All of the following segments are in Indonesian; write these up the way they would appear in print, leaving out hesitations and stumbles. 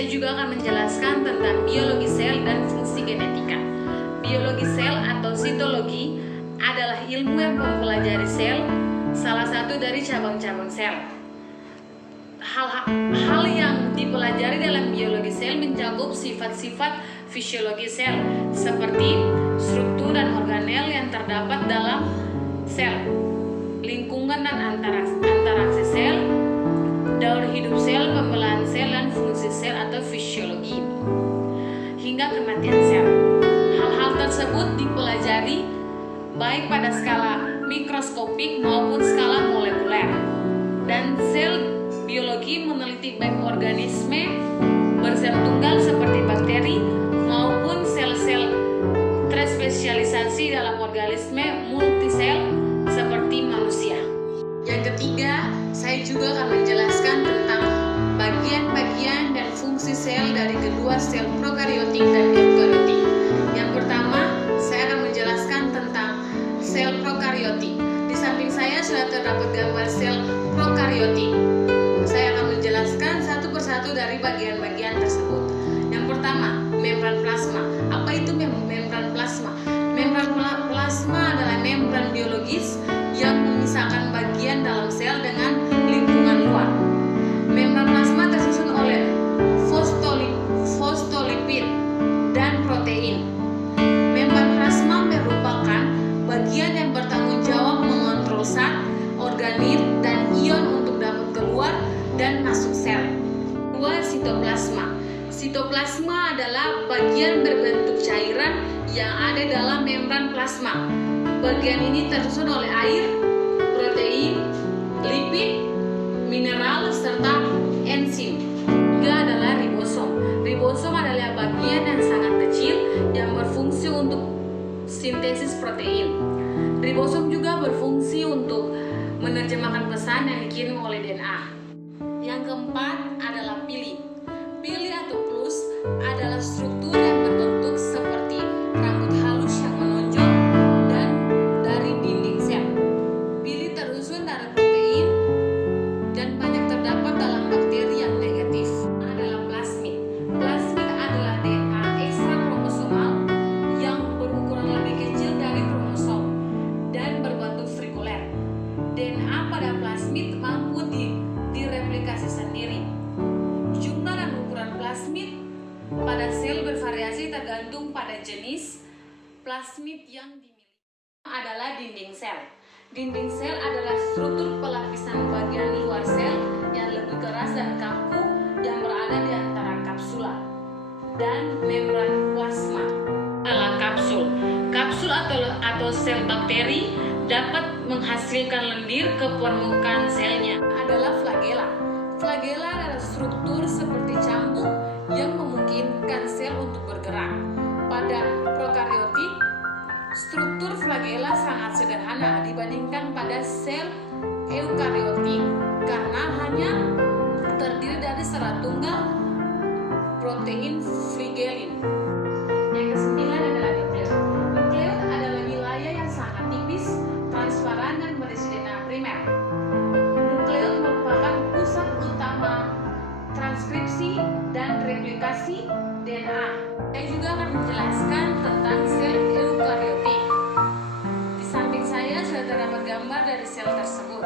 saya juga akan menjelaskan tentang biologi sel dan fungsi genetika. Biologi sel atau sitologi adalah ilmu yang mempelajari sel, salah satu dari cabang-cabang sel. Hal yang dipelajari dalam biologi sel mencakup sifat-sifat fisiologi sel, seperti struktur dan organel yang terdapat dalam sel, lingkungan dan interaksi sel, daur hidup sel, pembelahan sel, dan fungsi sel atau fisiologi, hingga kematian sel. Hal-hal tersebut dipelajari baik pada skala mikroskopik maupun skala molekuler. Dan sel biologi meneliti baik organisme bersel tunggal seperti bakteri maupun sel-sel terspesialisasi dalam organisme multisel seperti manusia. Yang ketiga, saya juga akan menjelaskan tentang bagian-bagian dan fungsi sel dari kedua sel prokariotik dan eukariotik. Yang pertama, saya akan menjelaskan tentang sel prokariotik. Di samping saya sudah terdapat gambar sel prokariotik. Saya akan menjelaskan satu persatu dari bagian-bagian tersebut. Yang pertama, membran plasma. Apa itu membran plasma? Membran plasma adalah membran biologis yang memisahkan bagian dalam sel dengan lingkungan luar. Membran plasma tersusun oleh fosfolipid dan protein. Membran plasma merupakan bagian yang bertanggung jawab mengontrol zat, organik, dan ion untuk dapat keluar dan masuk sel. Kedua, sitoplasma. Sitoplasma adalah bagian berbentuk cairan yang ada dalam membran plasma. Bagian ini tersusun oleh air, protein, lipid, mineral, serta enzim. Tiga adalah ribosom. Ribosom adalah bagian yang sangat kecil yang berfungsi untuk sintesis protein. Ribosom juga berfungsi untuk menerjemahkan pesan yang dikirim oleh DNA. Yang keempat adalah pili. Pili atau plus adalah struktur yang berbentuk seperti rambut halus yang menonjol dan dari dinding sel. Pili tersusun dari protein dan banyak terdapat dalam bakteri yang negatif. Adalah plasmid. Plasmid adalah DNA ekstra kromosomal yang berukuran lebih kecil dari kromosom dan berbentuk sirkuler. DNA pada plasmid mampu direplikasi sendiri. Jumlah dan ukuran plasmid pada sel bervariasi tergantung pada jenis plasmid yang dimiliki. Adalah dinding sel. Dinding sel adalah struktur pelapisan bagian luar sel yang lebih keras dan kaku yang berada di antara kapsula dan membran plasma. Adalah kapsul. Kapsul atau sel bakteri dapat menghasilkan lendir ke permukaan selnya. Adalah flagela. Flagela adalah struktur seperti cambuk yang memungkinkan sel untuk bergerak. Pada prokariotik, struktur flagela sangat sederhana dibandingkan pada sel eukariotik karena hanya terdiri dari serat tunggal protein flagellin. Yang kesembilan adalah nukleus. Nukleus adalah wilayah yang sangat tipis, transparan, dan berisi DNA primer. Nukleus merupakan pusat utama transkripsi dan replikasi DNA. Saya juga akan menjelaskan tentang sel eukariotik. Di samping saya sudah terdapat gambar dari sel tersebut.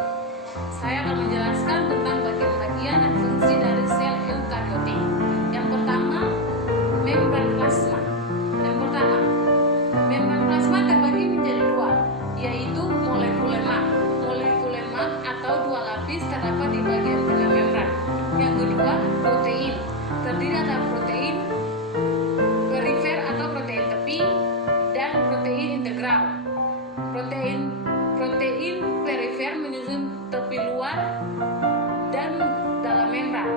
Saya akan menjelaskan tentang bagian-bagian dan fungsi dari sel eukariotik. Yang pertama, membran plasma. Membran plasma terbagi menjadi dua, yaitu molekul lemak. Molekul lemak atau dua lapis terdapat di bagian tengah membran. Yang kedua, protein. Terdiri atas protein perifer atau protein tepi dan protein integral. Protein perifer menyusun tepi luar dan dalam membran.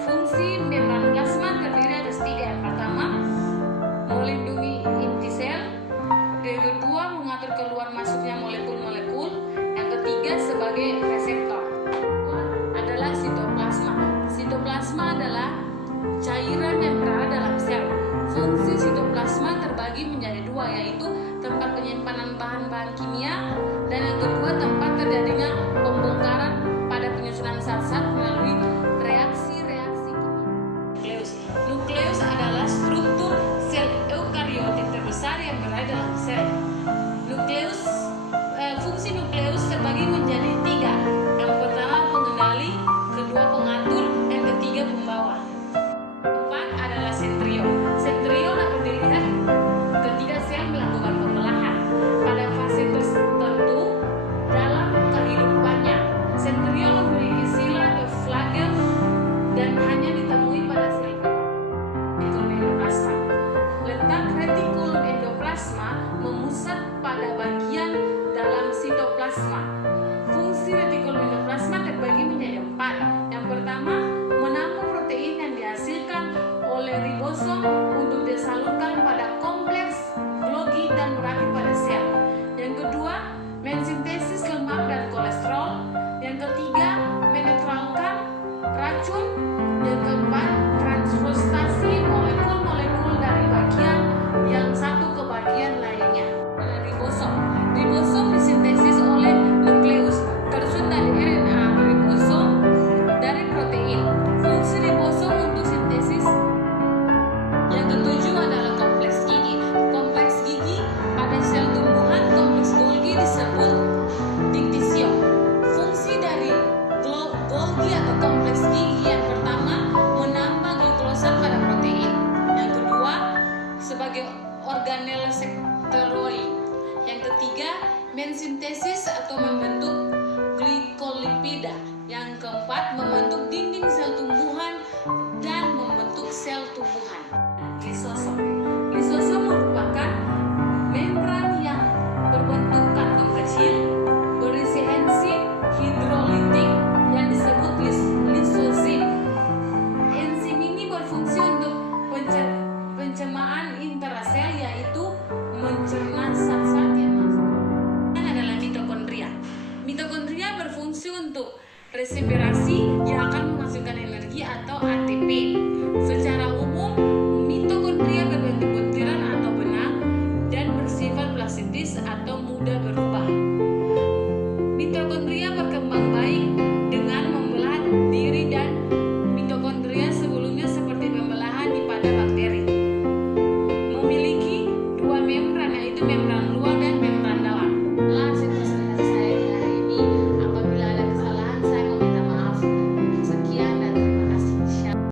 Fungsi membran plasma terdiri atas tiga. Yang pertama, melindungi inti sel. Yang kedua, mengatur keluar masuknya molekul-molekul. Yang ketiga, sebagai reseptor. Adalah sitoplasma. Sitoplasma adalah cairan yang berada dalam sel. Fungsi sitoplasma terbagi menjadi dua, yaitu tempat penyimpanan bahan-bahan kimia dan yang kedua tempat terjadinya pembongkaran pada penyusunan zat-zat melalui reaksi-reaksi kimia. nukleus. Nukleus adalah struktur sel eukariotik terbesar yang berada dalam